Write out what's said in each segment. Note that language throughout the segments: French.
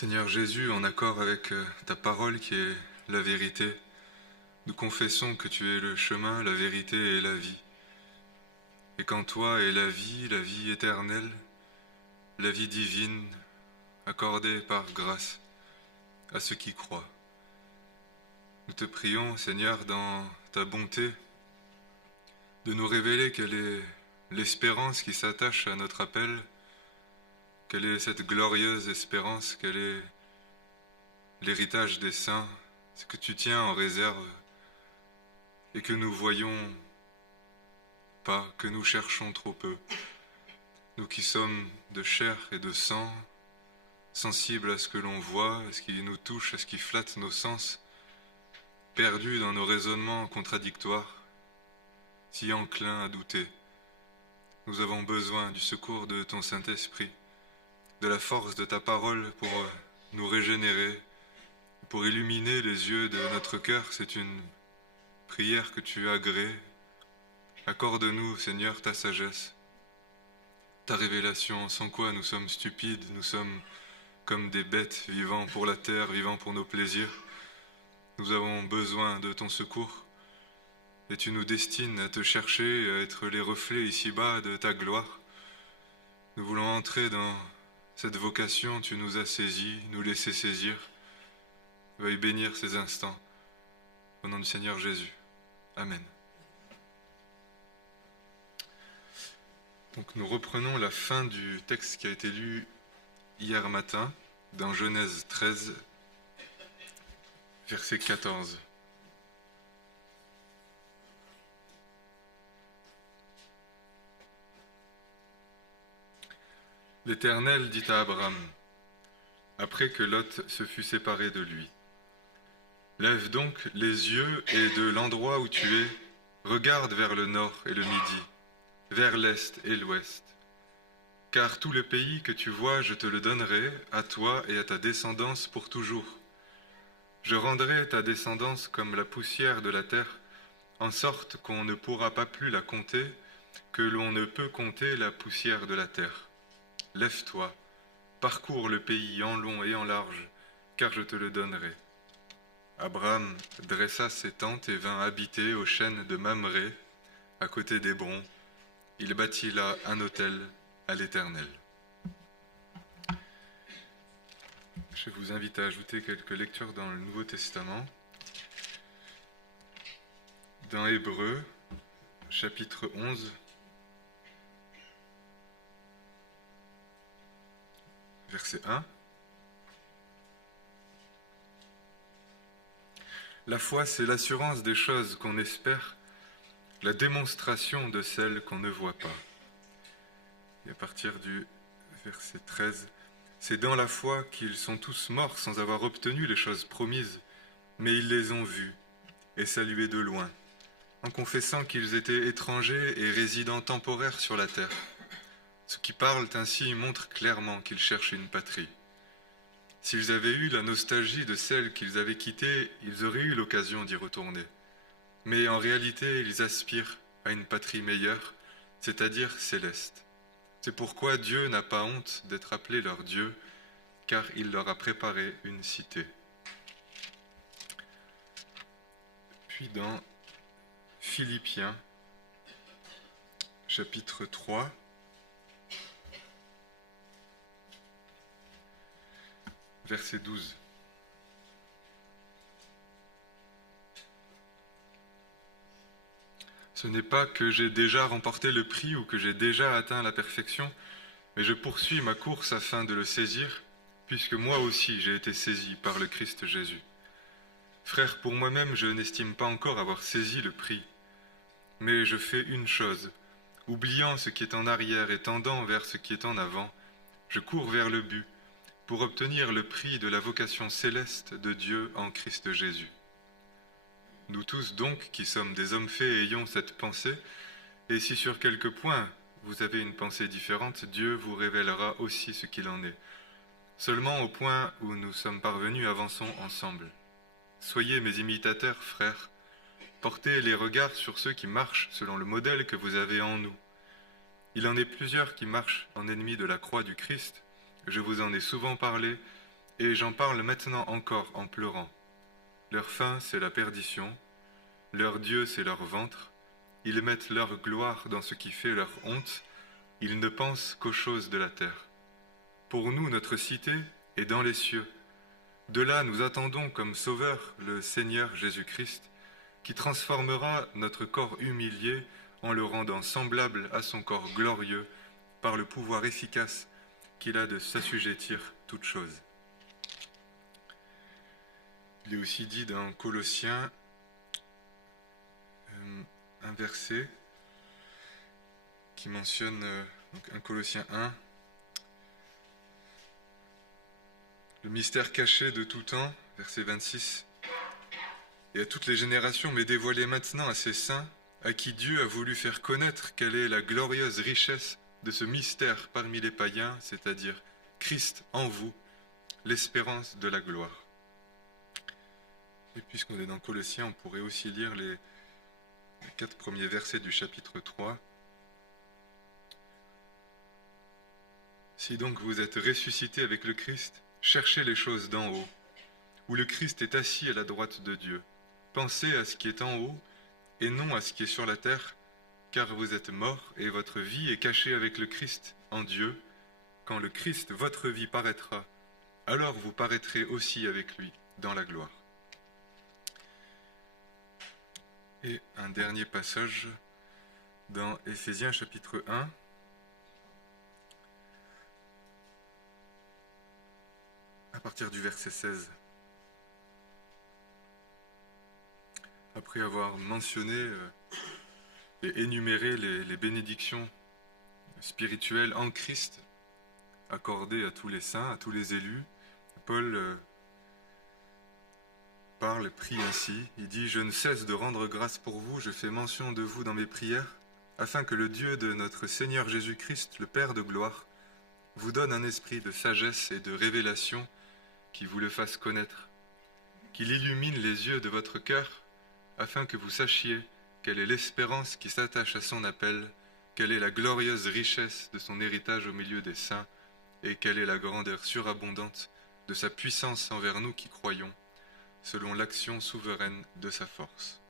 Seigneur Jésus, en accord avec ta parole qui est la vérité, nous confessons que tu es le chemin, la vérité et la vie. Et qu'en toi est la vie éternelle, la vie divine, accordée par grâce à ceux qui croient. Nous te prions, Seigneur, dans ta bonté, de nous révéler quelle est l'espérance qui s'attache à notre appel, quelle est cette glorieuse espérance, quel est l'héritage des saints, ce que tu tiens en réserve et que nous voyons pas, que nous cherchons trop peu. Nous qui sommes de chair et de sang, sensibles à ce que l'on voit, à ce qui nous touche, à ce qui flatte nos sens, perdus dans nos raisonnements contradictoires, si enclins à douter. Nous avons besoin du secours de ton Saint-Esprit, de la force de ta parole pour nous régénérer, pour illuminer les yeux de notre cœur. C'est une prière que tu agrées. Accorde-nous, Seigneur, ta sagesse, ta révélation, sans quoi nous sommes stupides, nous sommes comme des bêtes vivant pour la terre, vivant pour nos plaisirs. Nous avons besoin de ton secours et tu nous destines à te chercher, à être les reflets ici-bas de ta gloire. Nous voulons entrer dans cette vocation, tu nous as saisis, nous laisser saisir. Veuille bénir ces instants. Au nom du Seigneur Jésus. Amen. Donc nous reprenons la fin du texte qui a été lu hier matin dans Genèse 13, verset 14. L'Éternel dit à Abraham, après que Lot se fut séparé de lui, « Lève donc les yeux et de l'endroit où tu es, regarde vers le nord et le midi, vers l'est et l'ouest. Car tout le pays que tu vois, je te le donnerai, à toi et à ta descendance pour toujours. Je rendrai ta descendance comme la poussière de la terre, en sorte qu'on ne pourra pas plus la compter, que l'on ne peut compter la poussière de la terre. Lève-toi, parcours le pays en long et en large, car je te le donnerai. » Abraham dressa ses tentes et vint habiter aux chênes de Mamré, à côté d'Hébron. Il bâtit là un autel à l'Éternel. Je vous invite à ajouter quelques lectures dans le Nouveau Testament. Dans Hébreux, chapitre 11, verset 1. La foi, c'est l'assurance des choses qu'on espère, la démonstration de celles qu'on ne voit pas. Et à partir du verset 13, c'est dans la foi qu'ils sont tous morts sans avoir obtenu les choses promises, mais ils les ont vues et saluées de loin, en confessant qu'ils étaient étrangers et résidents temporaires sur la terre. Ceux qui parlent ainsi montrent clairement qu'ils cherchent une patrie. S'ils avaient eu la nostalgie de celle qu'ils avaient quittée, ils auraient eu l'occasion d'y retourner. Mais en réalité, ils aspirent à une patrie meilleure, c'est-à-dire céleste. C'est pourquoi Dieu n'a pas honte d'être appelé leur Dieu, car il leur a préparé une cité. Puis dans Philippiens, chapitre 3, verset 12. Ce n'est pas que j'ai déjà remporté le prix ou que j'ai déjà atteint la perfection, mais je poursuis ma course afin de le saisir, puisque moi aussi j'ai été saisi par le Christ Jésus. Frères, pour moi-même, je n'estime pas encore avoir saisi le prix, mais je fais une chose, oubliant ce qui est en arrière et tendant vers ce qui est en avant, je cours vers le but, pour obtenir le prix de la vocation céleste de Dieu en Christ Jésus. Nous tous donc, qui sommes des hommes faits, ayons cette pensée, et si sur quelques points vous avez une pensée différente, Dieu vous révélera aussi ce qu'il en est. Seulement au point où nous sommes parvenus, avançons ensemble. Soyez mes imitateurs, frères, portez les regards sur ceux qui marchent selon le modèle que vous avez en nous. Il en est plusieurs qui marchent en ennemis de la croix du Christ, je vous en ai souvent parlé, et j'en parle maintenant encore en pleurant. Leur fin, c'est la perdition, leur Dieu, c'est leur ventre, ils mettent leur gloire dans ce qui fait leur honte, ils ne pensent qu'aux choses de la terre. Pour nous, notre cité est dans les cieux. De là, nous attendons comme sauveur le Seigneur Jésus-Christ, qui transformera notre corps humilié en le rendant semblable à son corps glorieux par le pouvoir efficace qu'il a de s'assujettir toutes choses. Il est aussi dit dans Colossiens, un verset qui mentionne, donc 1 Colossiens 1, le mystère caché de tout temps, verset 26, et à toutes les générations, mais dévoilé maintenant à ses saints, à qui Dieu a voulu faire connaître quelle est la glorieuse richesse de ce mystère parmi les païens, c'est-à-dire Christ en vous, l'espérance de la gloire. Et puisqu'on est dans Colossiens, on pourrait aussi lire les 4 premiers versets du chapitre 3. Si donc vous êtes ressuscités avec le Christ, cherchez les choses d'en haut, où le Christ est assis à la droite de Dieu. Pensez à ce qui est en haut, et non à ce qui est sur la terre, car vous êtes morts, et votre vie est cachée avec le Christ en Dieu. Quand le Christ, votre vie, paraîtra, alors vous paraîtrez aussi avec lui dans la gloire. Et un dernier passage dans Éphésiens chapitre 1. À partir du verset 16. Après avoir mentionné et énuméré les bénédictions spirituelles en Christ accordées à tous les saints, à tous les élus, Paul parle et prie ainsi. Il dit « Je ne cesse de rendre grâce pour vous, je fais mention de vous dans mes prières, afin que le Dieu de notre Seigneur Jésus-Christ, le Père de gloire, vous donne un esprit de sagesse et de révélation qui vous le fasse connaître, qu'il illumine les yeux de votre cœur, afin que vous sachiez quelle est l'espérance qui s'attache à son appel, quelle est la glorieuse richesse de son héritage au milieu des saints, et quelle est la grandeur surabondante de sa puissance envers nous qui croyons, selon l'action souveraine de sa force. »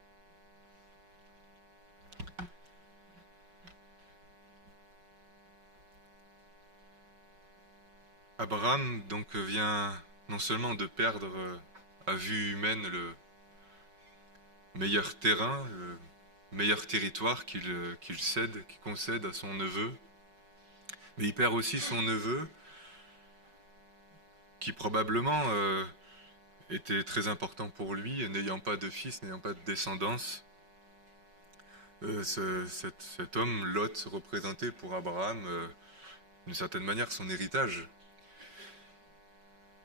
Abraham donc vient non seulement de perdre à vue humaine le meilleur terrain, le meilleur territoire qu'il concède à son neveu, mais il perd aussi son neveu qui probablement était très important pour lui, n'ayant pas de fils, n'ayant pas de descendance. Cet homme, Lot, représentait pour Abraham d'une certaine manière son héritage.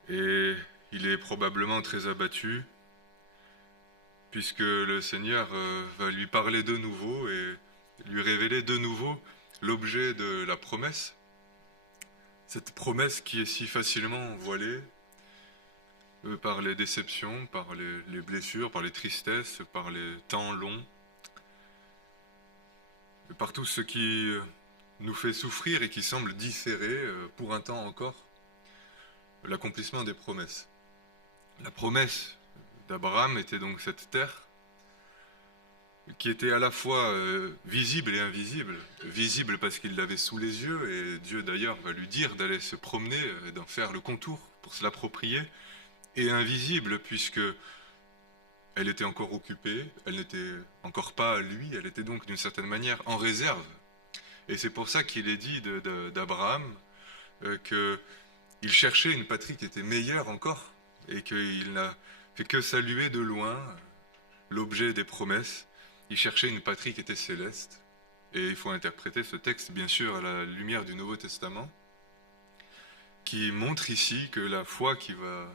Et il est probablement très abattu, puisque le Seigneur va lui parler de nouveau et lui révéler de nouveau l'objet de la promesse. Cette promesse qui est si facilement voilée par les déceptions, par les blessures, par les tristesses, par les temps longs, et par tout ce qui nous fait souffrir et qui semble différer pour un temps encore l'accomplissement des promesses. La promesse d'Abraham était donc cette terre qui était à la fois visible et invisible. Visible parce qu'il l'avait sous les yeux, et Dieu d'ailleurs va lui dire d'aller se promener, d'en faire le contour pour se l'approprier, et invisible puisque elle était encore occupée, elle n'était encore pas à lui, elle était donc d'une certaine manière en réserve. Et c'est pour ça qu'il est dit d'Abraham qu'il cherchait une patrie qui était meilleure encore, et qu'il n'a fait que saluer de loin l'objet des promesses. Il cherchait une patrie qui était céleste, et il faut interpréter ce texte bien sûr à la lumière du Nouveau Testament, qui montre ici que la foi qui va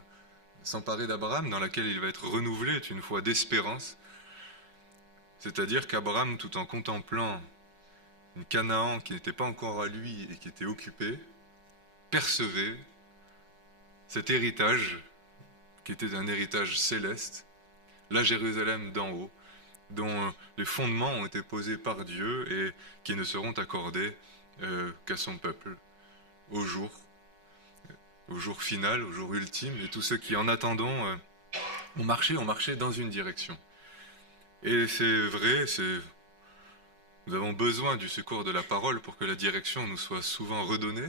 s'emparer d'Abraham, dans laquelle il va être renouvelé, est une foi d'espérance, c'est-à-dire qu'Abraham, tout en contemplant une Canaan qui n'était pas encore à lui et qui était occupée, percevait cet héritage qui était un héritage céleste, la Jérusalem d'en haut, dont les fondements ont été posés par Dieu et qui ne seront accordés qu'à son peuple au jour au jour final, au jour ultime, et tous ceux qui, en attendant, ont marché dans une direction. Et c'est vrai, nous avons besoin du secours de la parole pour que la direction nous soit souvent redonnée,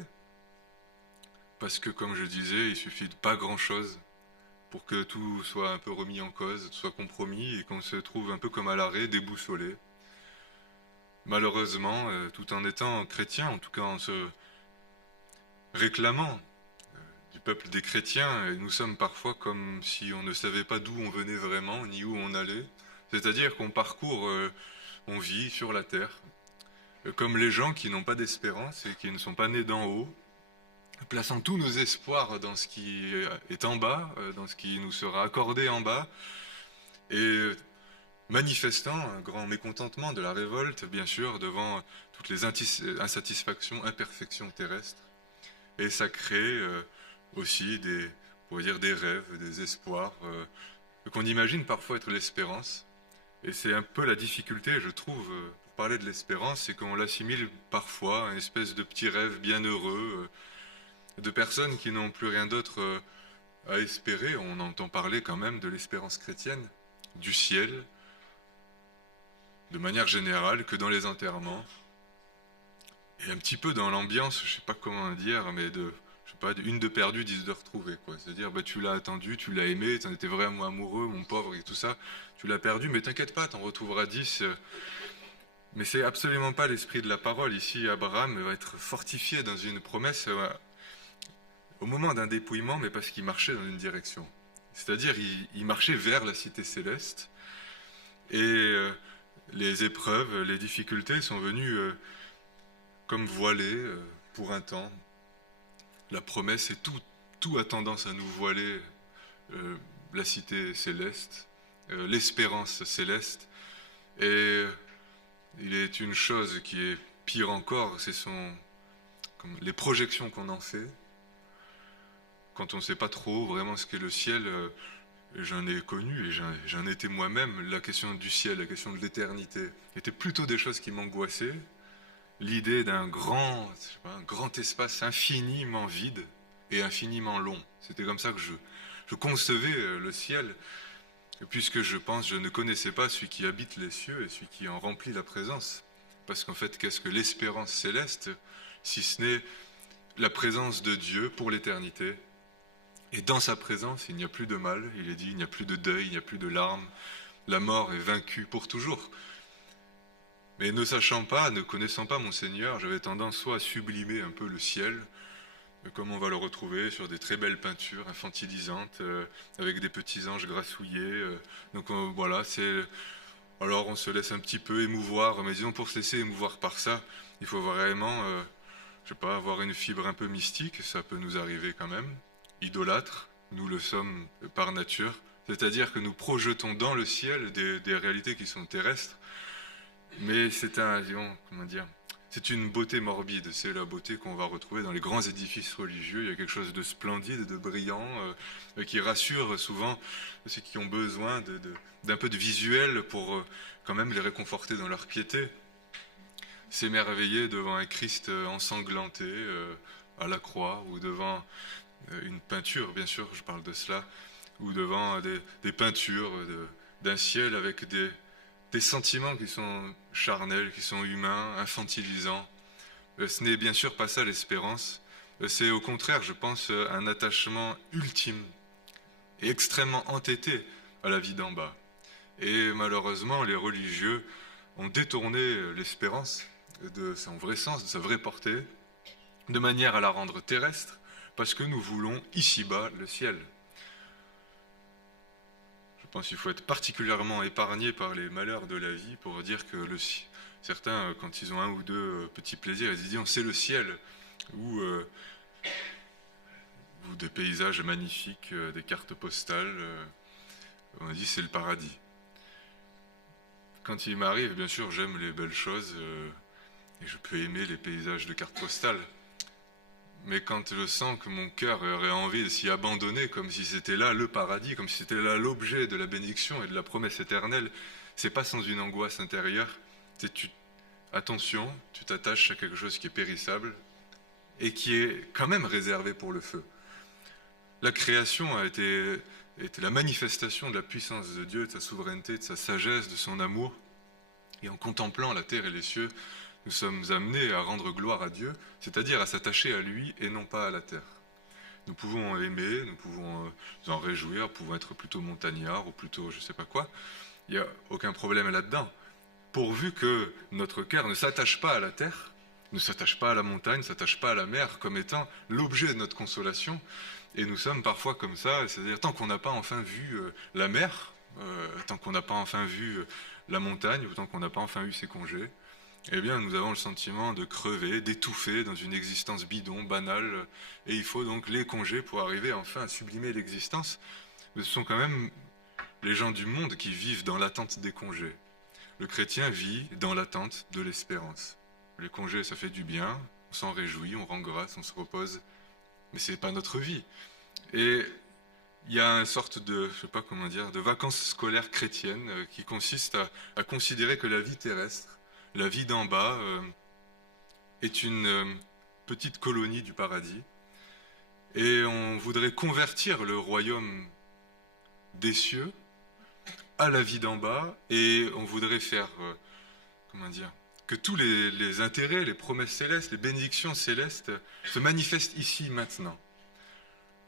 parce que, comme je disais, il suffit de pas grand-chose pour que tout soit un peu remis en cause, soit compromis, et qu'on se trouve un peu comme à l'arrêt, déboussolé. Malheureusement, tout en étant chrétien, en tout cas en se réclamant du peuple des chrétiens, et nous sommes parfois comme si on ne savait pas d'où on venait vraiment, ni où on allait. C'est-à-dire qu'on parcourt, on vit sur la terre, comme les gens qui n'ont pas d'espérance et qui ne sont pas nés d'en haut, plaçant tous nos espoirs dans ce qui est en bas, dans ce qui nous sera accordé en bas, et manifestant un grand mécontentement de la révolte, bien sûr, devant toutes les insatisfactions, imperfections terrestres. Et ça crée aussi on pourrait dire des rêves, des espoirs, qu'on imagine parfois être l'espérance. Et c'est un peu la difficulté, je trouve, pour parler de l'espérance, c'est qu'on l'assimile parfois à une espèce de petit rêve bienheureux, de personnes qui n'ont plus rien d'autre à espérer. On entend parler quand même de l'espérance chrétienne, du ciel, de manière générale, que dans les enterrements. Et un petit peu dans l'ambiance, je sais pas comment dire, mais je sais pas, une de perdue, 10 de retrouvée, quoi. C'est-à-dire, bah, tu l'as attendu, tu l'as aimé, t'en étais vraiment amoureux, mon pauvre, et tout ça. Tu l'as perdu, mais t'inquiète pas, t'en retrouveras 10. Mais c'est absolument pas l'esprit de la parole. Ici, Abraham va être fortifié dans une promesse au moment d'un dépouillement, mais parce qu'il marchait dans une direction. C'est-à-dire, il marchait vers la cité céleste, et les épreuves, les difficultés sont venues comme voilées pour un temps. La promesse et tout a tendance à nous voiler la cité céleste, l'espérance céleste. Et il est une chose qui est pire encore, comme les projections qu'on en fait. Quand on ne sait pas trop vraiment ce qu'est le ciel, j'en ai connu et j'en étais moi-même. La question du ciel, la question de l'éternité, étaient plutôt des choses qui m'angoissaient. L'idée d'un un grand espace infiniment vide et infiniment long. C'était comme ça que je concevais le ciel, puisque je ne connaissais pas celui qui habite les cieux et celui qui en remplit la présence. Parce qu'en fait, qu'est-ce que l'espérance céleste, si ce n'est la présence de Dieu pour l'éternité? Et dans sa présence, il n'y a plus de mal, il est dit, il n'y a plus de deuil, il n'y a plus de larmes, la mort est vaincue pour toujours. Mais ne sachant pas, ne connaissant pas mon Seigneur, j'avais tendance soit à sublimer un peu le ciel, comme on va le retrouver sur des très belles peintures infantilisantes, avec des petits anges grassouillés. Donc voilà, alors on se laisse un petit peu émouvoir, mais disons pour se laisser émouvoir par ça, il faut vraiment, je sais pas, avoir une fibre un peu mystique, ça peut nous arriver quand même. Idolâtres, nous le sommes par nature, c'est-à-dire que nous projetons dans le ciel des réalités qui sont terrestres. Mais c'est une beauté morbide, c'est la beauté qu'on va retrouver dans les grands édifices religieux. Il y a quelque chose de splendide, de brillant, qui rassure souvent ceux qui ont besoin d'un peu de visuel pour quand même les réconforter dans leur piété. S'émerveiller devant un Christ ensanglanté à la croix, ou devant une peinture, bien sûr, je parle de cela, ou devant des peintures d'un ciel avec des sentiments qui sont charnels, qui sont humains, infantilisants. Ce n'est bien sûr pas ça l'espérance. C'est au contraire, je pense, un attachement ultime et extrêmement entêté à la vie d'en bas. Et malheureusement, les religieux ont détourné l'espérance de son vrai sens, de sa vraie portée, de manière à la rendre terrestre, parce que nous voulons ici-bas le ciel. Je pense qu'il faut être particulièrement épargné par les malheurs de la vie pour dire que certains, quand ils ont un ou deux petits plaisirs, ils disent c'est le ciel, ou des paysages magnifiques, des cartes postales, on dit c'est le paradis. Quand il m'arrive, bien sûr, j'aime les belles choses et je peux aimer les paysages de cartes postales. Mais quand je sens que mon cœur aurait envie de s'y abandonner, comme si c'était là le paradis, comme si c'était là l'objet de la bénédiction et de la promesse éternelle, c'est pas sans une angoisse intérieure. Attention, tu t'attaches à quelque chose qui est périssable et qui est quand même réservé pour le feu. La création a été la manifestation de la puissance de Dieu, de sa souveraineté, de sa sagesse, de son amour. Et en contemplant la terre et les cieux, nous sommes amenés à rendre gloire à Dieu, c'est-à-dire à s'attacher à lui et non pas à la terre. Nous pouvons aimer, nous pouvons nous en réjouir, nous pouvons être plutôt montagnards ou plutôt je ne sais pas quoi. Il n'y a aucun problème là-dedans. Pourvu que notre cœur ne s'attache pas à la terre, ne s'attache pas à la montagne, ne s'attache pas à la mer comme étant l'objet de notre consolation. Et nous sommes parfois comme ça, c'est-à-dire tant qu'on n'a pas enfin vu la mer, tant qu'on n'a pas enfin vu la montagne, ou tant qu'on n'a pas enfin eu ses congés, eh bien nous avons le sentiment de crever, d'étouffer dans une existence bidon, banale, et il faut donc les congés pour arriver enfin à sublimer l'existence. Mais ce sont quand même les gens du monde qui vivent dans l'attente des congés. Le chrétien vit dans l'attente de l'espérance. Les congés, ça fait du bien, on s'en réjouit, on rend grâce, on se repose, mais c'est pas notre vie. Et il y a une sorte de, je sais pas comment dire, de vacances scolaires chrétiennes qui consiste à considérer que la vie terrestre, la vie d'en bas, est une petite colonie du paradis. Et on voudrait convertir le royaume des cieux à la vie d'en bas, et on voudrait faire, comment dire, que tous les intérêts, les promesses célestes, les bénédictions célestes se manifestent ici, maintenant.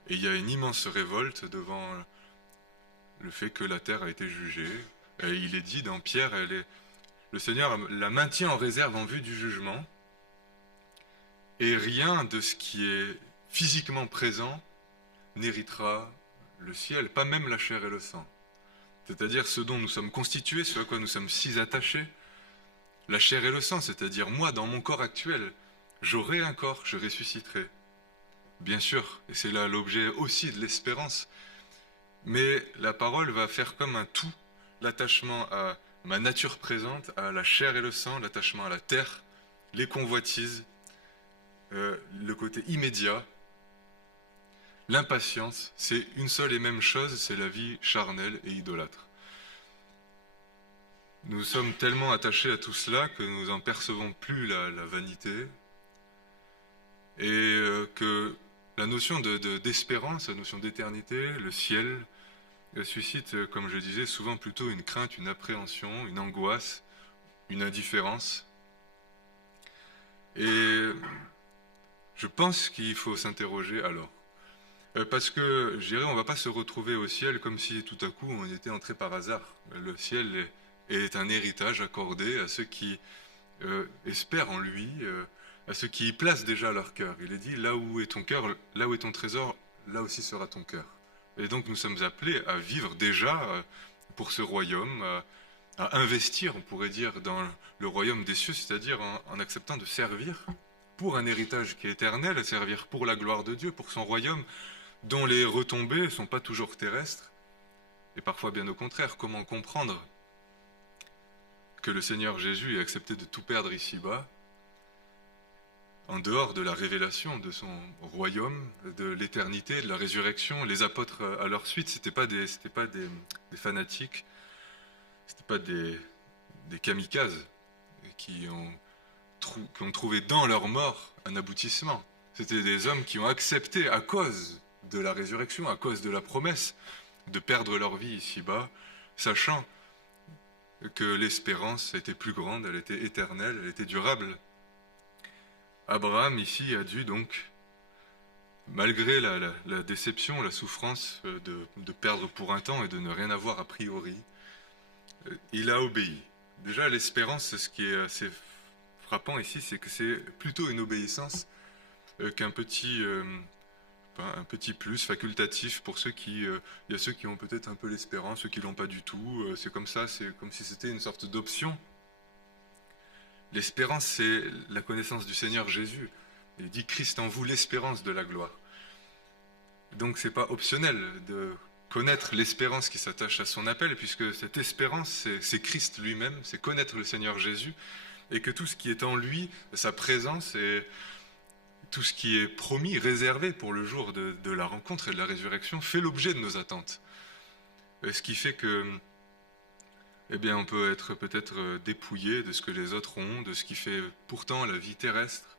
Et il y a une immense révolte devant le fait que la terre a été jugée. Et il est dit dans Pierre, le Seigneur la maintient en réserve en vue du jugement. Et rien de ce qui est physiquement présent n'héritera le ciel, pas même la chair et le sang. C'est-à-dire ce dont nous sommes constitués, ce à quoi nous sommes si attachés, la chair et le sang, c'est-à-dire moi, dans mon corps actuel, j'aurai un corps, je ressusciterai. Bien sûr, et c'est là l'objet aussi de l'espérance. Mais la parole va faire comme un tout, l'attachement à ma nature présente, à la chair et le sang, l'attachement à la terre, les convoitises, le côté immédiat, l'impatience, c'est une seule et même chose, c'est la vie charnelle et idolâtre. Nous sommes tellement attachés à tout cela que nous n'en percevons plus la vanité et que la notion d'espérance, la notion d'éternité, le ciel, suscite, comme je disais, souvent plutôt une crainte, une appréhension, une angoisse, une indifférence. Et je pense qu'il faut s'interroger alors. Parce que, je dirais, on ne va pas se retrouver au ciel comme si tout à coup on était entré par hasard. Le ciel est un héritage accordé à ceux qui espèrent en lui, à ceux qui y placent déjà leur cœur. Il est dit, là où est ton cœur, là où est ton trésor, là aussi sera ton cœur. Et donc nous sommes appelés à vivre déjà pour ce royaume, à investir, on pourrait dire, dans le royaume des cieux, c'est-à-dire en acceptant de servir pour un héritage qui est éternel, à servir pour la gloire de Dieu, pour son royaume, dont les retombées ne sont pas toujours terrestres, et parfois bien au contraire. Comment comprendre que le Seigneur Jésus ait accepté de tout perdre ici-bas, en dehors de la révélation de son royaume, de l'éternité, de la résurrection? Les apôtres à leur suite, c'était pas des fanatiques, c'était pas des kamikazes qui ont trouvé dans leur mort un aboutissement. C'était des hommes qui ont accepté, à cause de la résurrection, à cause de la promesse, de perdre leur vie ici-bas, sachant que l'espérance était plus grande, elle était éternelle, elle était durable. Abraham ici a dû donc, malgré la déception, la souffrance de perdre pour un temps et de ne rien avoir a priori, il a obéi. Déjà, l'espérance, ce qui est assez frappant ici, c'est que c'est plutôt une obéissance qu'un petit plus facultatif pour ceux qui... il y a ceux qui ont peut-être un peu l'espérance, ceux qui l'ont pas du tout. C'est comme ça, c'est comme si c'était une sorte d'option. L'espérance, c'est la connaissance du Seigneur Jésus. Il dit Christ en vous, l'espérance de la gloire. Donc c'est pas optionnel de connaître l'espérance qui s'attache à son appel, puisque cette espérance, c'est Christ lui-même, c'est connaître le Seigneur Jésus, et que tout ce qui est en lui, sa présence et tout ce qui est promis, réservé pour le jour de la rencontre et de la résurrection, fait l'objet de nos attentes. Ce qui fait que, eh bien, on peut être peut-être dépouillé de ce que les autres ont, de ce qui fait pourtant la vie terrestre,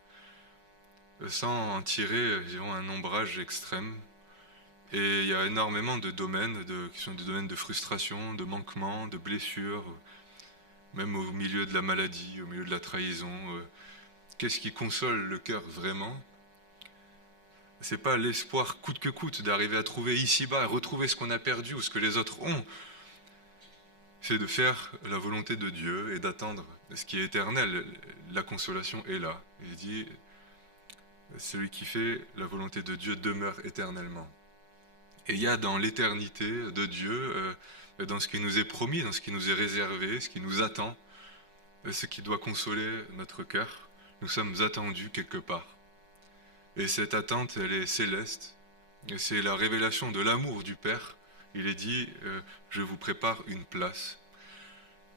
sans en tirer, disons, un ombrage extrême. Et il y a énormément de domaines qui sont des domaines de frustration, de manquement, de blessures, même au milieu de la maladie, au milieu de la trahison. Qu'est-ce qui console le cœur vraiment? C'est pas l'espoir coûte que coûte d'arriver à trouver ici-bas, à retrouver ce qu'on a perdu ou ce que les autres ont. C'est de faire la volonté de Dieu et d'attendre ce qui est éternel. La consolation est là. Il dit, celui qui fait la volonté de Dieu demeure éternellement. Et il y a dans l'éternité de Dieu, dans ce qui nous est promis, dans ce qui nous est réservé, ce qui nous attend, ce qui doit consoler notre cœur, nous sommes attendus quelque part. Et cette attente, elle est céleste, et c'est la révélation de l'amour du Père. Il est dit, je vous prépare une place.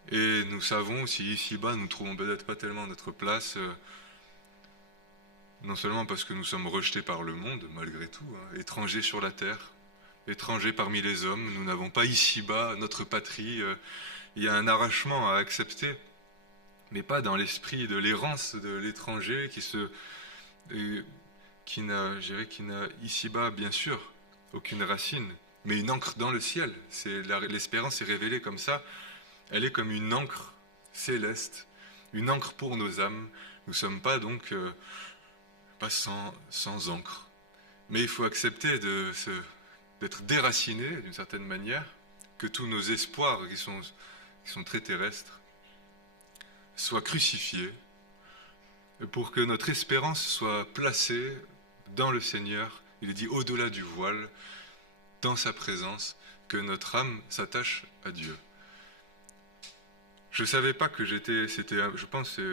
Et nous savons, si ici-bas nous ne trouvons peut-être pas tellement notre place, non seulement parce que nous sommes rejetés par le monde, malgré tout, étrangers sur la terre, étrangers parmi les hommes, nous n'avons pas ici-bas notre patrie, il y a un arrachement à accepter, mais pas dans l'esprit de l'errance de l'étranger qui n'a ici-bas, bien sûr, aucune racine, mais une ancre dans le ciel. L'espérance est révélée comme ça. Elle est comme une ancre céleste, une ancre pour nos âmes. Nous ne sommes pas donc pas sans ancre. Mais il faut accepter d'être déracinés d'une certaine manière, que tous nos espoirs qui sont très terrestres soient crucifiés, pour que notre espérance soit placée dans le Seigneur. Il est dit au-delà du voile, dans sa présence, que notre âme s'attache à Dieu. Je ne savais pas que je pense, c'est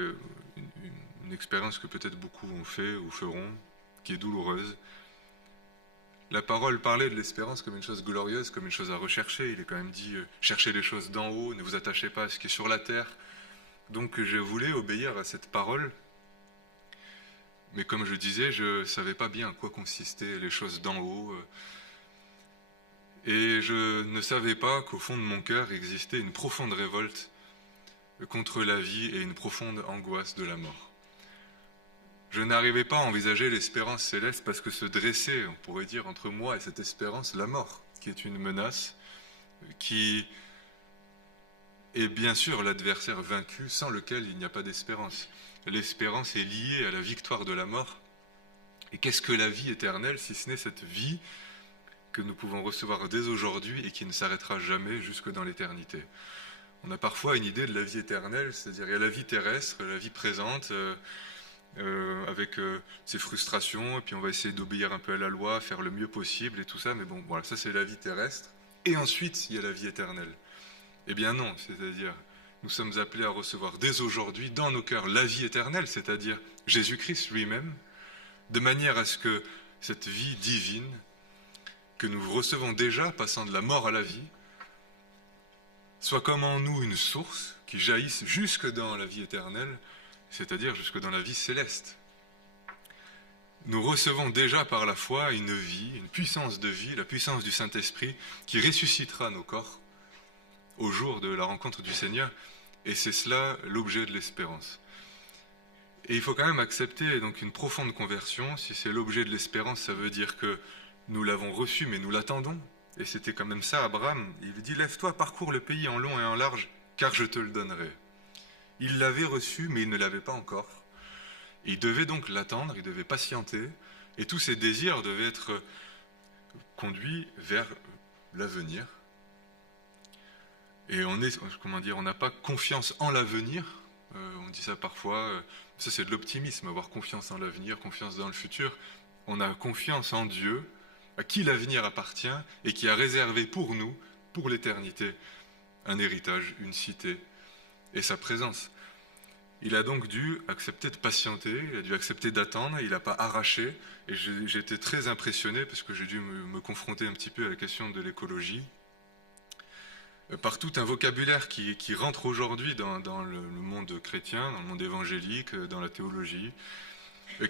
une expérience que peut-être beaucoup ont fait ou feront, qui est douloureuse. La parole parlait de l'espérance comme une chose glorieuse, comme une chose à rechercher. Il est quand même dit, cherchez les choses d'en haut, ne vous attachez pas à ce qui est sur la terre. Donc je voulais obéir à cette parole. Mais comme je disais, je ne savais pas bien à quoi consistaient les choses d'en haut. Et je ne savais pas qu'au fond de mon cœur existait une profonde révolte contre la vie et une profonde angoisse de la mort. Je n'arrivais pas à envisager l'espérance céleste parce que se dressait, on pourrait dire, entre moi et cette espérance, la mort, qui est une menace, qui est bien sûr l'adversaire vaincu sans lequel il n'y a pas d'espérance. L'espérance est liée à la victoire de la mort. Et qu'est-ce que la vie éternelle, si ce n'est cette vie que nous pouvons recevoir dès aujourd'hui et qui ne s'arrêtera jamais jusque dans l'éternité? On a parfois une idée de la vie éternelle, c'est-à-dire il y a la vie terrestre, la vie présente, avec ses frustrations, et puis on va essayer d'obéir un peu à la loi, faire le mieux possible et tout ça, mais bon, voilà, ça c'est la vie terrestre. Et ensuite, il y a la vie éternelle. Eh bien non, c'est-à-dire, nous sommes appelés à recevoir dès aujourd'hui, dans nos cœurs, la vie éternelle, c'est-à-dire Jésus-Christ lui-même, de manière à ce que cette vie divine, que nous recevons déjà, passant de la mort à la vie, soit comme en nous une source qui jaillisse jusque dans la vie éternelle, c'est-à-dire jusque dans la vie céleste. Nous recevons déjà par la foi une vie, une puissance de vie, la puissance du Saint-Esprit qui ressuscitera nos corps au jour de la rencontre du Seigneur, et c'est cela l'objet de l'espérance. Et il faut quand même accepter donc une profonde conversion. Si c'est l'objet de l'espérance, ça veut dire que nous l'avons reçu, mais nous l'attendons. Et c'était quand même ça, Abraham. Il dit, lève-toi, parcours le pays en long et en large, car je te le donnerai. Il l'avait reçu, mais il ne l'avait pas encore. Il devait donc l'attendre, il devait patienter, et tous ses désirs devaient être conduits vers l'avenir. Et on n'a pas confiance en l'avenir. On dit ça parfois, ça c'est de l'optimisme, avoir confiance en l'avenir, confiance dans le futur. On a confiance en Dieu, à qui l'avenir appartient et qui a réservé pour nous, pour l'éternité, un héritage, une cité et sa présence. Il a donc dû accepter de patienter, il a dû accepter d'attendre, il n'a pas arraché. Et j'ai été très impressionné parce que j'ai dû me confronter un petit peu à la question de l'écologie, par tout un vocabulaire qui rentre aujourd'hui dans le monde chrétien, dans le monde évangélique, dans la théologie,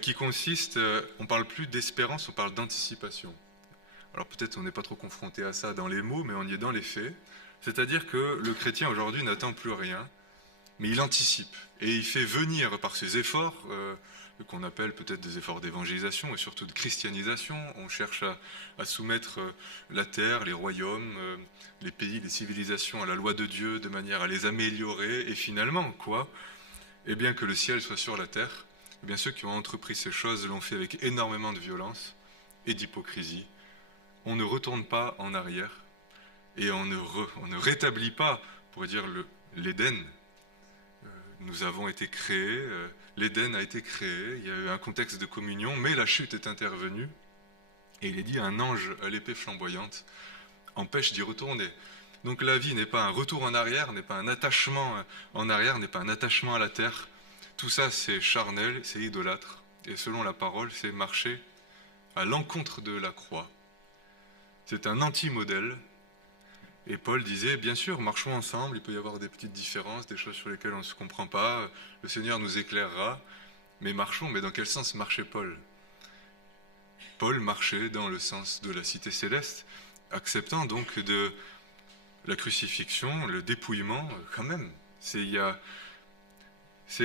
qui consiste, on ne parle plus d'espérance, on parle d'anticipation. Alors peut-être on n'est pas trop confronté à ça dans les mots, mais on y est dans les faits. C'est-à-dire que le chrétien aujourd'hui n'attend plus rien. mais il anticipe et il fait venir par ses efforts, qu'on appelle peut-être des efforts d'évangélisation et surtout de christianisation. On cherche à soumettre la terre, les royaumes, les pays, les civilisations à la loi de Dieu de manière à les améliorer. Et finalement, quoi? Eh bien que le ciel soit sur la terre. Eh bien ceux qui ont entrepris ces choses l'ont fait avec énormément de violence et d'hypocrisie. On ne retourne pas en arrière et on ne rétablit pas, on pourrait dire, l'Éden. Nous avons été créés, l'Éden a été créé, il y a eu un contexte de communion, mais la chute est intervenue, et il est dit un ange à l'épée flamboyante empêche d'y retourner. Donc la vie n'est pas un retour en arrière, n'est pas un attachement en arrière, n'est pas un attachement à la terre. Tout ça c'est charnel, c'est idolâtre, et selon la parole, c'est marcher à l'encontre de la croix. C'est un anti-modèle. Et Paul disait, bien sûr, marchons ensemble, il peut y avoir des petites différences, des choses sur lesquelles on ne se comprend pas, le Seigneur nous éclairera, mais marchons, mais dans quel sens marchait Paul? Paul marchait dans le sens de la cité céleste, acceptant donc de la crucifixion, le dépouillement, quand même. C'est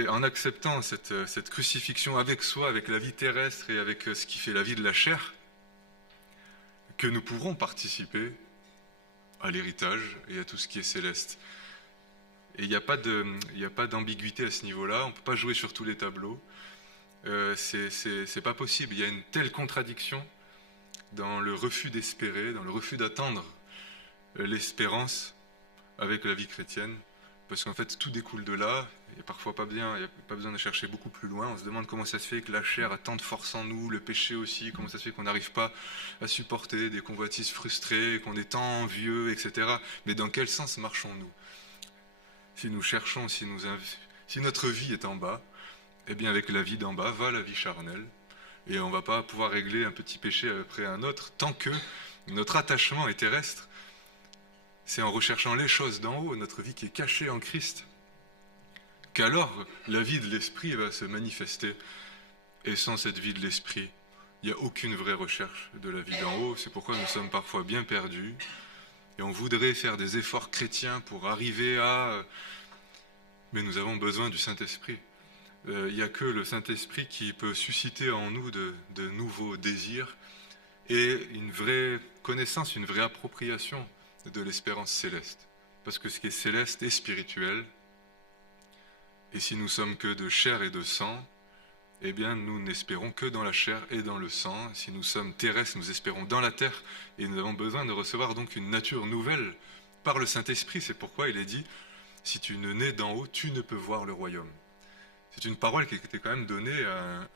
en acceptant cette crucifixion avec soi, avec la vie terrestre et avec ce qui fait la vie de la chair, que nous pourrons participer à l'héritage et à tout ce qui est céleste. Et il n'y a pas d'ambiguïté à ce niveau-là, on ne peut pas jouer sur tous les tableaux. C'est pas possible, il y a une telle contradiction dans le refus d'espérer, dans le refus d'attendre l'espérance avec la vie chrétienne, parce qu'en fait tout découle de là, et parfois pas bien, il n'y a pas besoin de chercher beaucoup plus loin, on se demande comment ça se fait que la chair a tant de force en nous, le péché aussi, comment ça se fait qu'on n'arrive pas à supporter des convoitises frustrées, qu'on est tant envieux, etc. Mais dans quel sens marchons-nous? Si nous cherchons, si notre vie est en bas, eh bien avec la vie d'en bas va la vie charnelle, et on ne va pas pouvoir régler un petit péché après un autre, tant que notre attachement est terrestre. C'est en recherchant les choses d'en haut, notre vie qui est cachée en Christ, qu'alors la vie de l'esprit va se manifester. Et sans cette vie de l'esprit, il n'y a aucune vraie recherche de la vie d'en haut. C'est pourquoi nous sommes parfois bien perdus. Et on voudrait faire des efforts chrétiens pour arriver à... Mais nous avons besoin du Saint-Esprit. Il n'y a que le Saint-Esprit qui peut susciter en nous de nouveaux désirs et une vraie connaissance, une vraie appropriation de l'espérance céleste. Parce que ce qui est céleste est spirituel. Et si nous sommes que de chair et de sang, eh bien nous n'espérons que dans la chair et dans le sang. Si nous sommes terrestres, nous espérons dans la terre. Et nous avons besoin de recevoir donc une nature nouvelle par le Saint-Esprit. C'est pourquoi il est dit, si tu ne nais d'en haut, tu ne peux voir le royaume. C'est une parole qui était quand même donnée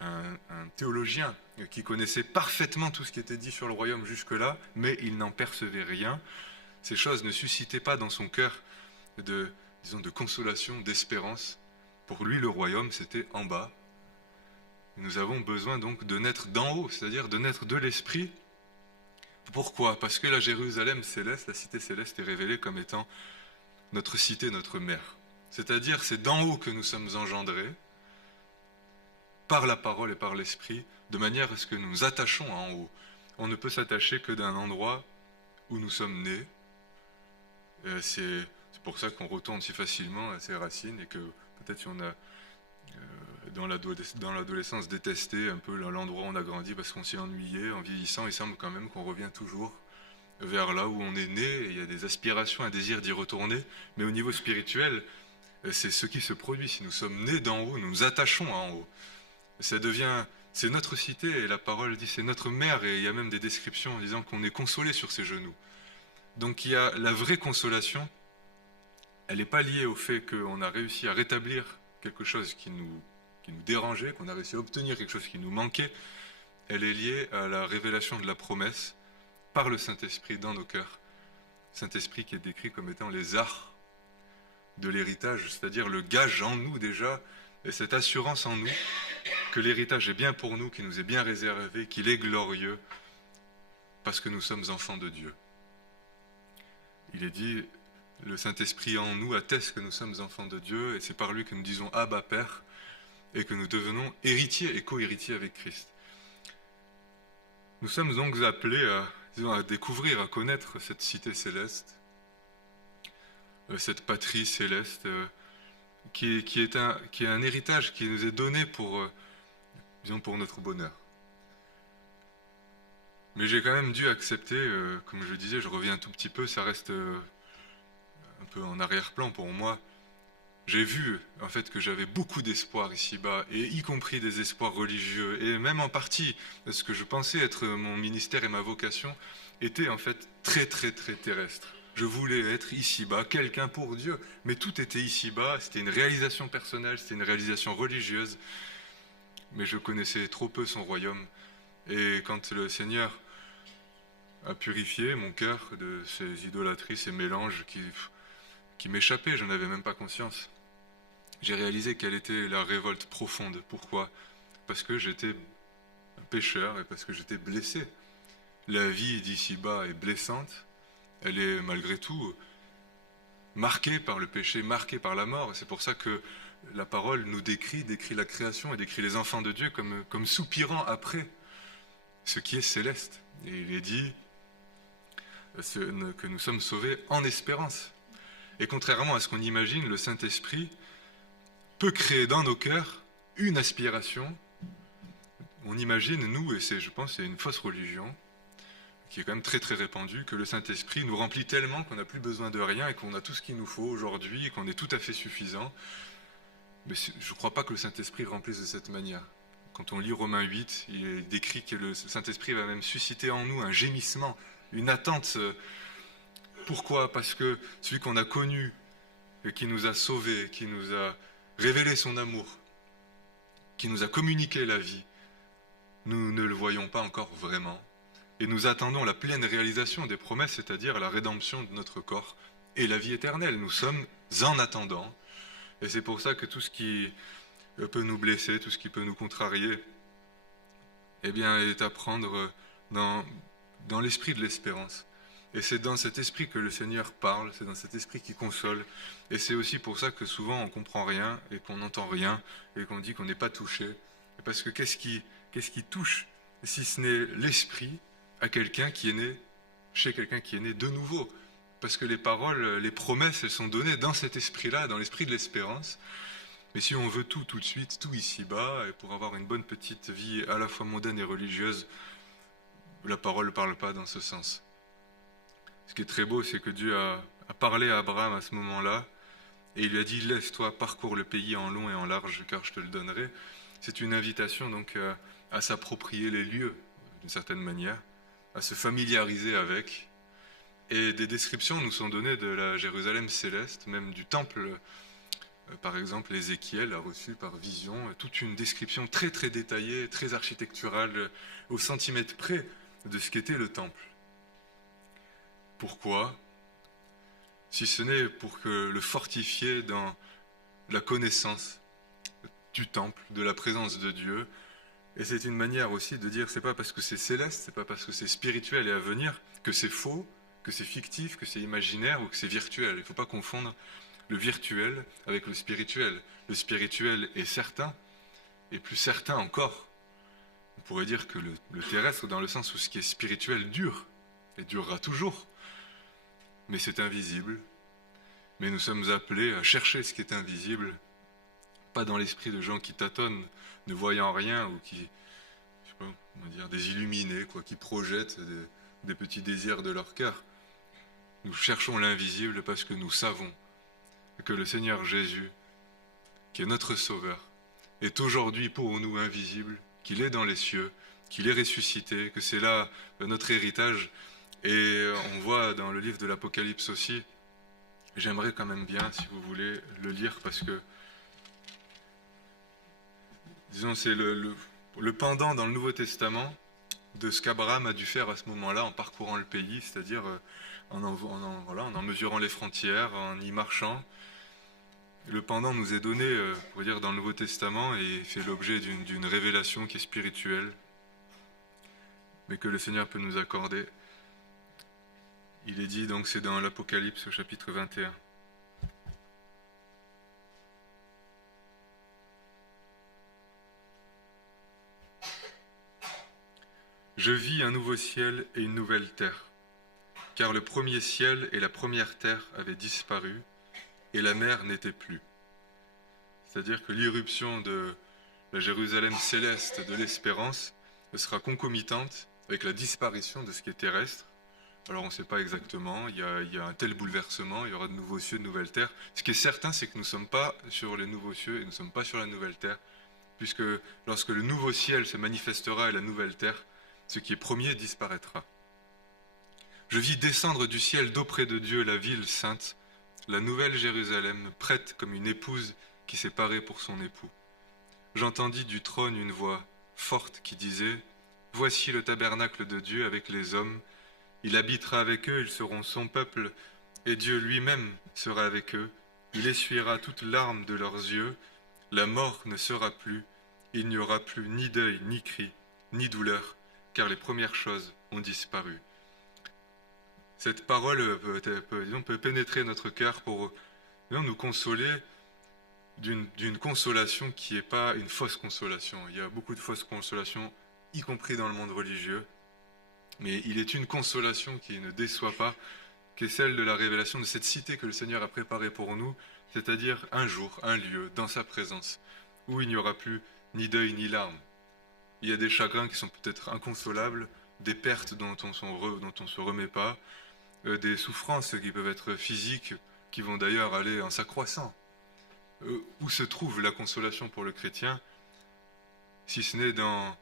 à un théologien qui connaissait parfaitement tout ce qui était dit sur le royaume jusque-là, mais il n'en percevait rien. Ces choses ne suscitaient pas dans son cœur de consolation, d'espérance. Pour lui, le royaume, c'était en bas. Nous avons besoin donc de naître d'en haut, c'est-à-dire de naître de l'esprit. Pourquoi? Parce que la Jérusalem céleste, la cité céleste, est révélée comme étant notre cité, notre mère. C'est-à-dire, c'est d'en haut que nous sommes engendrés, par la parole et par l'esprit, de manière à ce que nous nous attachons en haut. On ne peut s'attacher que d'un endroit où nous sommes nés. C'est pour ça qu'on retourne si facilement à ses racines et que peut-être si on a dans l'adolescence détesté un peu l'endroit où on a grandi parce qu'on s'y ennuyait, en vieillissant, il semble quand même qu'on revient toujours vers là où on est né, et il y a des aspirations, un désir d'y retourner, mais au niveau spirituel, c'est ce qui se produit. Si nous sommes nés d'en haut, nous nous attachons en haut. C'est notre cité, et la parole dit c'est notre mère, et il y a même des descriptions en disant qu'on est consolé sur ses genoux. Donc il y a la vraie consolation, elle n'est pas liée au fait qu'on a réussi à rétablir quelque chose qui nous dérangeait, qu'on a réussi à obtenir quelque chose qui nous manquait. Elle est liée à la révélation de la promesse par le Saint-Esprit dans nos cœurs. Saint-Esprit qui est décrit comme étant les arts de l'héritage, c'est-à-dire le gage en nous déjà, et cette assurance en nous que l'héritage est bien pour nous, qu'il nous est bien réservé, qu'il est glorieux, parce que nous sommes enfants de Dieu. Il est dit, le Saint-Esprit en nous atteste que nous sommes enfants de Dieu, et c'est par lui que nous disons Abba Père, et que nous devenons héritiers et co-héritiers avec Christ. Nous sommes donc appelés à découvrir, à connaître cette cité céleste, cette patrie céleste, qui est un héritage qui nous est donné pour, disons, pour notre bonheur. Mais j'ai quand même dû accepter, comme je disais, je reviens un tout petit peu, ça reste un peu en arrière-plan pour moi. J'ai vu en fait que j'avais beaucoup d'espoir ici-bas, et y compris des espoirs religieux, et même en partie ce que je pensais être mon ministère et ma vocation était en fait très très très terrestre. Je voulais être ici-bas, quelqu'un pour Dieu, mais tout était ici-bas, c'était une réalisation personnelle, c'était une réalisation religieuse, mais je connaissais trop peu son royaume. Et quand le Seigneur a purifié mon cœur de ces idolâtries, ces mélanges qui m'échappaient, je n'en avais même pas conscience. J'ai réalisé quelle était la révolte profonde. Pourquoi? Parce que j'étais un pécheur et parce que j'étais blessé. La vie d'ici-bas est blessante. Elle est malgré tout marquée par le péché, marquée par la mort. Et c'est pour ça que la parole nous décrit la création et décrit les enfants de Dieu comme soupirant après ce qui est céleste. Et il est dit que nous sommes sauvés en espérance. Et contrairement à ce qu'on imagine, le Saint-Esprit peut créer dans nos cœurs une aspiration. On imagine, nous, et je pense c'est une fausse religion, qui est quand même très très répandue, que le Saint-Esprit nous remplit tellement qu'on n'a plus besoin de rien et qu'on a tout ce qu'il nous faut aujourd'hui et qu'on est tout à fait suffisant. Mais je ne crois pas que le Saint-Esprit remplisse de cette manière. Quand on lit Romains 8, il est décrit que le Saint-Esprit va même susciter en nous un gémissement, une attente. Pourquoi? Parce que celui qu'on a connu et qui nous a sauvés, qui nous a révélé son amour, qui nous a communiqué la vie, nous ne le voyons pas encore vraiment. Et nous attendons la pleine réalisation des promesses, c'est-à-dire la rédemption de notre corps et la vie éternelle. Nous sommes en attendant. Et c'est pour ça que tout ce qui peut nous blesser, tout ce qui peut nous contrarier, eh bien, est à prendre dans l'esprit de l'espérance. Et c'est dans cet esprit que le Seigneur parle, c'est dans cet esprit qui console. Et c'est aussi pour ça que souvent on ne comprend rien et qu'on n'entend rien et qu'on dit qu'on n'est pas touché. Parce que qu'est-ce qui touche, si ce n'est l'esprit à quelqu'un qui est né, chez quelqu'un qui est né de nouveau? Parce que les paroles, les promesses, elles sont données dans cet esprit-là, dans l'esprit de l'espérance. Mais si on veut tout de suite, tout ici-bas, et pour avoir une bonne petite vie à la fois mondaine et religieuse, la parole ne parle pas dans ce sens. Ce qui est très beau, c'est que Dieu a parlé à Abraham à ce moment-là, et il lui a dit, lève-toi, parcours le pays en long et en large, car je te le donnerai. C'est une invitation donc à s'approprier les lieux, d'une certaine manière, à se familiariser avec. Et des descriptions nous sont données de la Jérusalem céleste, même du temple. Par exemple, Ézéchiel a reçu par vision toute une description très très détaillée, très architecturale, au centimètre près de ce qu'était le temple. Pourquoi? Si ce n'est pour que le fortifier dans la connaissance du temple, de la présence de Dieu. Et c'est une manière aussi de dire, c'est pas parce que c'est céleste, c'est pas parce que c'est spirituel et à venir, que c'est faux, que c'est fictif, que c'est imaginaire ou que c'est virtuel. Il ne faut pas confondre le virtuel avec le spirituel. Le spirituel est certain, et plus certain encore. On pourrait dire que le terrestre, dans le sens où ce qui est spirituel dure, et durera toujours. Mais c'est invisible. Mais nous sommes appelés à chercher ce qui est invisible, pas dans l'esprit de gens qui tâtonnent, ne voyant rien, ou qui, je sais pas, comment dire, des illuminés, quoi, qui projettent des petits désirs de leur cœur. Nous cherchons l'invisible parce que nous savons que le Seigneur Jésus, qui est notre Sauveur, est aujourd'hui pour nous invisible, qu'il est dans les cieux, qu'il est ressuscité, que c'est là notre héritage. Et on voit dans le livre de l'Apocalypse aussi, j'aimerais quand même bien, si vous voulez, le lire parce que, disons, c'est le pendant dans le Nouveau Testament de ce qu'Abraham a dû faire à ce moment-là en parcourant le pays, c'est-à-dire en mesurant les frontières, en y marchant. Le pendant nous est donné, on va dire, dans le Nouveau Testament et fait l'objet d'une révélation qui est spirituelle, mais que le Seigneur peut nous accorder. Il est dit, donc c'est dans l'Apocalypse au chapitre 21. Je vis un nouveau ciel et une nouvelle terre, car le premier ciel et la première terre avaient disparu, et la mer n'était plus. C'est-à-dire que l'irruption de la Jérusalem céleste de l'espérance sera concomitante avec la disparition de ce qui est terrestre. Alors on ne sait pas exactement, il y a un tel bouleversement, il y aura de nouveaux cieux, de nouvelles terres. Ce qui est certain, c'est que nous ne sommes pas sur les nouveaux cieux et nous ne sommes pas sur la nouvelle terre, puisque lorsque le nouveau ciel se manifestera et la nouvelle terre, ce qui est premier disparaîtra. Je vis descendre du ciel d'auprès de Dieu la ville sainte, la nouvelle Jérusalem, prête comme une épouse qui s'est parée pour son époux. J'entendis du trône une voix forte qui disait « Voici le tabernacle de Dieu avec les hommes. Il habitera avec eux, ils seront son peuple, et Dieu lui-même sera avec eux. Il essuiera toute larme de leurs yeux. La mort ne sera plus. Il n'y aura plus ni deuil, ni cri, ni douleur, car les premières choses ont disparu. » Cette parole peut pénétrer notre cœur pour nous consoler d'une consolation qui n'est pas une fausse consolation. Il y a beaucoup de fausses consolations, y compris dans le monde religieux. Mais il est une consolation qui ne déçoit pas, qui est celle de la révélation de cette cité que le Seigneur a préparée pour nous, c'est-à-dire un jour, un lieu, dans sa présence, où il n'y aura plus ni deuil ni larmes. Il y a des chagrins qui sont peut-être inconsolables, des pertes dont on ne se remet pas, des souffrances qui peuvent être physiques, qui vont d'ailleurs aller en s'accroissant. Où se trouve la consolation pour le chrétien, si ce n'est dans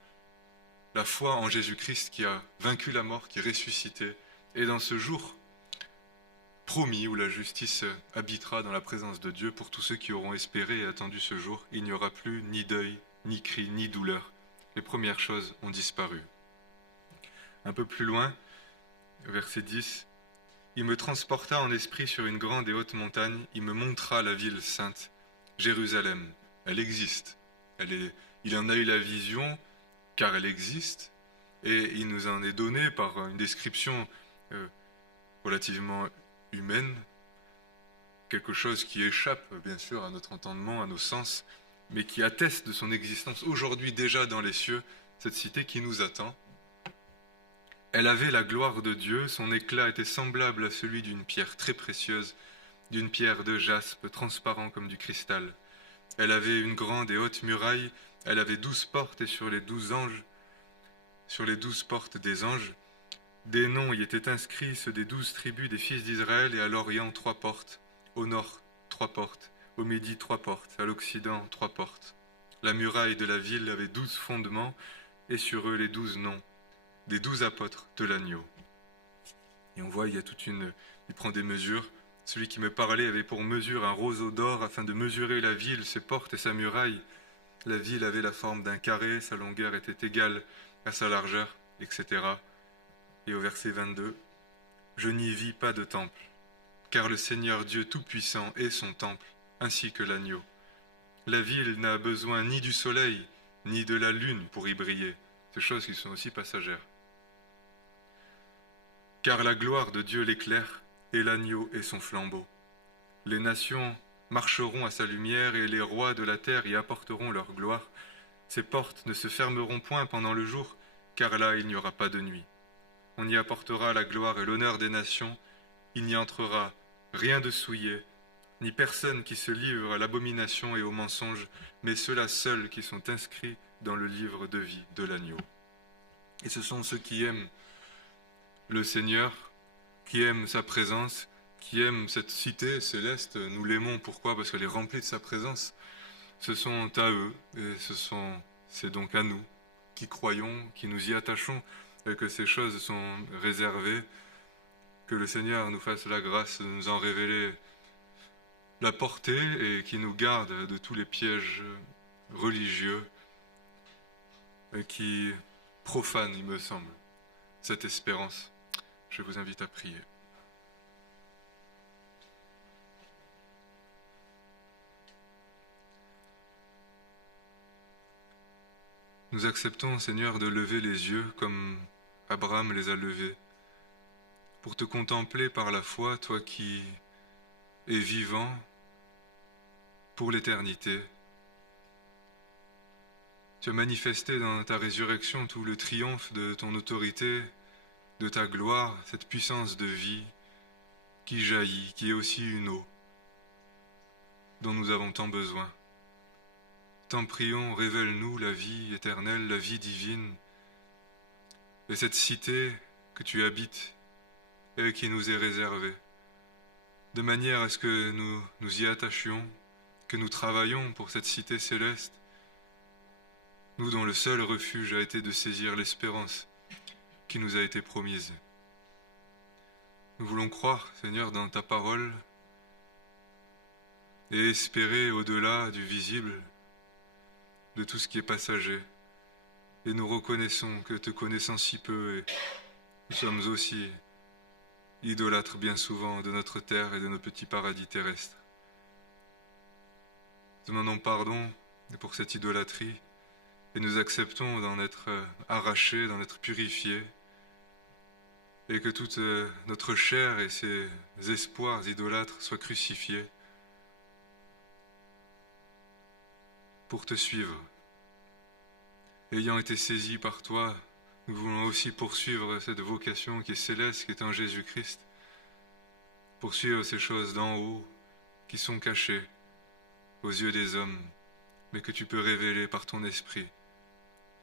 la foi en Jésus-Christ qui a vaincu la mort, qui est ressuscité, et dans ce jour promis où la justice habitera dans la présence de Dieu pour tous ceux qui auront espéré et attendu ce jour, il n'y aura plus ni deuil, ni cri, ni douleur. Les premières choses ont disparu. Un peu plus loin, verset 10, « Il me transporta en esprit sur une grande et haute montagne, il me montra la ville sainte, Jérusalem. Elle existe. Il en a eu la vision, car elle existe, et il nous en est donné par une description relativement humaine, quelque chose qui échappe bien sûr à notre entendement, à nos sens, mais qui atteste de son existence aujourd'hui déjà dans les cieux, cette cité qui nous attend. Elle avait la gloire de Dieu, son éclat était semblable à celui d'une pierre très précieuse, d'une pierre de jaspe transparent comme du cristal. Elle avait une grande et haute muraille, elle avait 12 portes et sur les 12 portes des anges, des noms y étaient inscrits, ceux des 12 tribus des fils d'Israël, et à l'Orient 3 portes, au nord 3 portes, au midi 3 portes, à l'Occident 3 portes. La muraille de la ville avait 12 fondements, et sur eux les 12 noms des 12 apôtres de l'agneau. Et on voit, il prend des mesures. Celui qui me parlait avait pour mesure un roseau d'or afin de mesurer la ville, ses portes et sa muraille. La ville avait la forme d'un carré, sa longueur était égale à sa largeur, etc. Et au verset 22, « Je n'y vis pas de temple, car le Seigneur Dieu Tout-Puissant est son temple, ainsi que l'agneau. La ville n'a besoin ni du soleil, ni de la lune pour y briller, ces choses qui sont aussi passagères. Car la gloire de Dieu l'éclaire, et l'agneau est son flambeau. Les nations marcheront à sa lumière, et les rois de la terre y apporteront leur gloire. Ses portes ne se fermeront point pendant le jour, car là il n'y aura pas de nuit. On y apportera la gloire et l'honneur des nations, il n'y entrera rien de souillé, ni personne qui se livre à l'abomination et au mensonge, mais ceux-là seuls qui sont inscrits dans le livre de vie de l'agneau. » Et ce sont ceux qui aiment le Seigneur, qui aiment sa présence, qui aiment cette cité céleste. Nous l'aimons, pourquoi? Parce qu'elle est remplie de sa présence. Ce sont à eux, et c'est donc à nous, qui croyons, qui nous y attachons, que ces choses sont réservées, que le Seigneur nous fasse la grâce de nous en révéler la portée et qui nous garde de tous les pièges religieux qui profanent, il me semble, cette espérance. Je vous invite à prier. Nous acceptons, Seigneur, de lever les yeux comme Abraham les a levés, pour te contempler par la foi, toi qui es vivant pour l'éternité. Tu as manifesté dans ta résurrection tout le triomphe de ton autorité, de ta gloire, cette puissance de vie qui jaillit, qui est aussi une eau dont nous avons tant besoin. t'en prions, révèle-nous la vie éternelle, la vie divine, et cette cité que tu habites et qui nous est réservée, de manière à ce que nous nous y attachions, que nous travaillions pour cette cité céleste, nous dont le seul refuge a été de saisir l'espérance qui nous a été promise. Nous voulons croire, Seigneur, dans ta parole et espérer au-delà du visible, de tout ce qui est passager. Et nous reconnaissons que te connaissant si peu, nous sommes aussi idolâtres bien souvent de notre terre et de nos petits paradis terrestres. Demandons pardon pour cette idolâtrie et nous acceptons d'en être arrachés, d'en être purifiés, et que toute notre chair et ses espoirs idolâtres soient crucifiés pour te suivre. Ayant été saisis par toi, nous voulons aussi poursuivre cette vocation qui est céleste, qui est en Jésus-Christ, poursuivre ces choses d'en haut qui sont cachées aux yeux des hommes, mais que tu peux révéler par ton esprit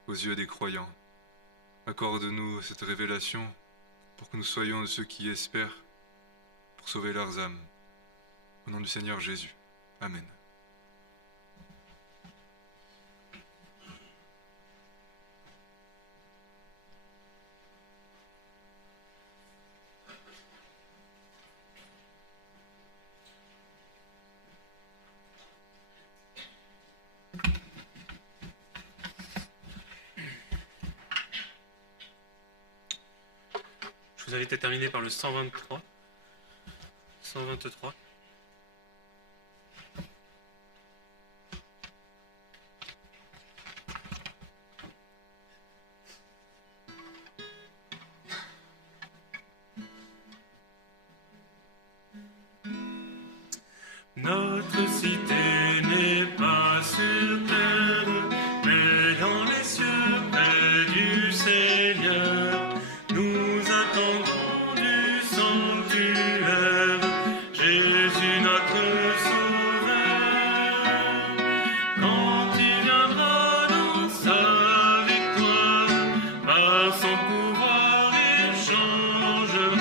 aux yeux des croyants. Accorde-nous cette révélation pour que nous soyons de ceux qui espèrent pour sauver leurs âmes. Au nom du Seigneur Jésus. Amen. Je vous invite à terminer par le 123. 123. Notre cité n'est pas sur terre, mais dans les cieux, près du Seigneur. Nous attendons du sanctuaire Jésus notre Sauveur. Quand il viendra dans sa victoire, par son pouvoir il changera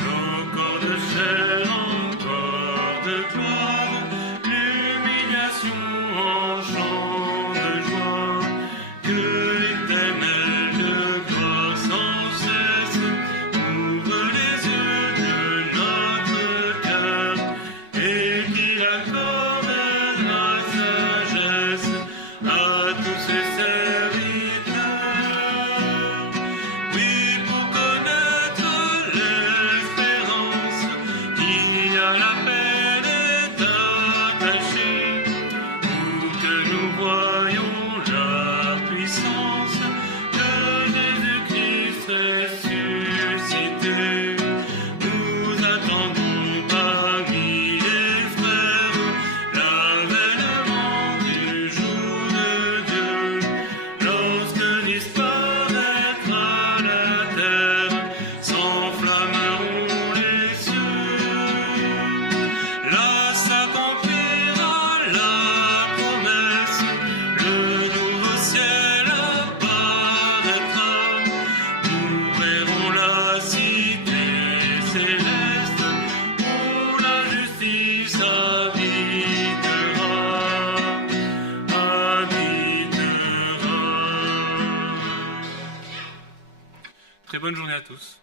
nos corps de chair en corps de gloire, l'humiliation en chant de joie. Que l'Éternel de gloire sans cesse ouvre les yeux de notre cœur et qu'il accorde la sagesse à tous ses serviteurs. Oui, pour connaître l'espérance qui à la peine est attachée, pour que nous voyions la puissance de Jésus-Christ ressuscité. Nous attendons parmi les frères l'avènement du jour de Dieu, lorsque disparaîtra la terre, s'enflammeront les cieux. Là s'accomplira la promesse, le nouveau ciel apparaîtra. Nous verrons la cité céleste où la justice habitera. Très bonne journée à tous.